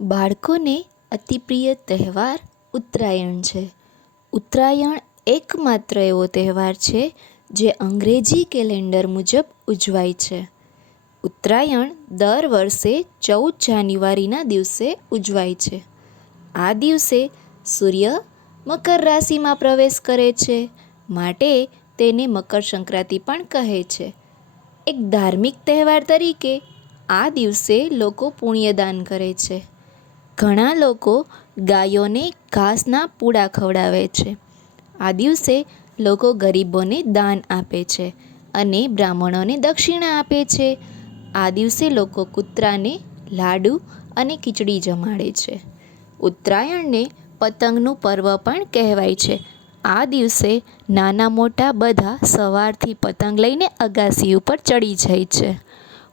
બાળકોને અતિપ્રિય તહેવાર ઉત્તરાયણ છે. ઉત્તરાયણ એકમાત્ર એવો તહેવાર છે જે અંગ્રેજી કેલેન્ડર મુજબ ઉજવાય છે. ઉત્તરાયણ દર વર્ષે ચૌદ જાન્યુઆરીના દિવસે ઉજવાય છે. આ દિવસે સૂર્ય મકર રાશિમાં પ્રવેશ કરે છે માટે તેને મકર સંક્રાંતિ પણ કહે છે. એક ધાર્મિક તહેવાર તરીકે આ દિવસે લોકો પુણ્યદાન કરે છે. ઘણા લોકો ગાયોને ઘાસના પૂડા ખવડાવે છે. આ દિવસે લોકો ગરીબોને દાન આપે છે અને બ્રાહ્મણોને દક્ષિણા આપે છે. આ દિવસે લોકો કૂતરાને લાડુ અને ખીચડી જમાડે છે. ઉત્તરાયણને પતંગનું પર્વ પણ કહેવાય છે. આ દિવસે નાના મોટા બધા સવારથી પતંગ લઈને અગાસી ઉપર ચડી જાય છે.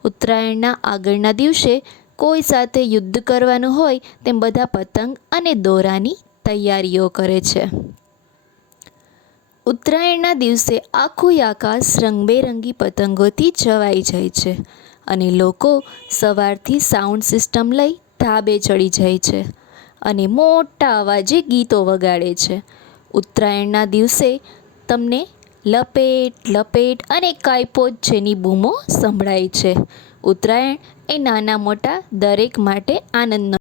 ઉત્તરાયણના આગળના દિવસે કોઈ સાથે યુદ્ધ કરવાનું હોય તેમ બધા પતંગ અને દોરાની તૈયારીઓ કરે છે. ઉત્તરાયણના દિવસે આખું આકાશ રંગબેરંગી પતંગોથી છવાઈ જાય છે અને લોકો સવારથી સાઉન્ડ સિસ્ટમ લઈ ધાબે ચડી જાય છે અને મોટા અવાજે ગીતો વગાડે છે. ઉત્તરાયણના દિવસે તમને લપેટ લપેટ અને કાયપો જેની બૂમો સંભળાય છે. ઉત્તરાયણ એ નાના મોટા દરેક માટે આનંદનો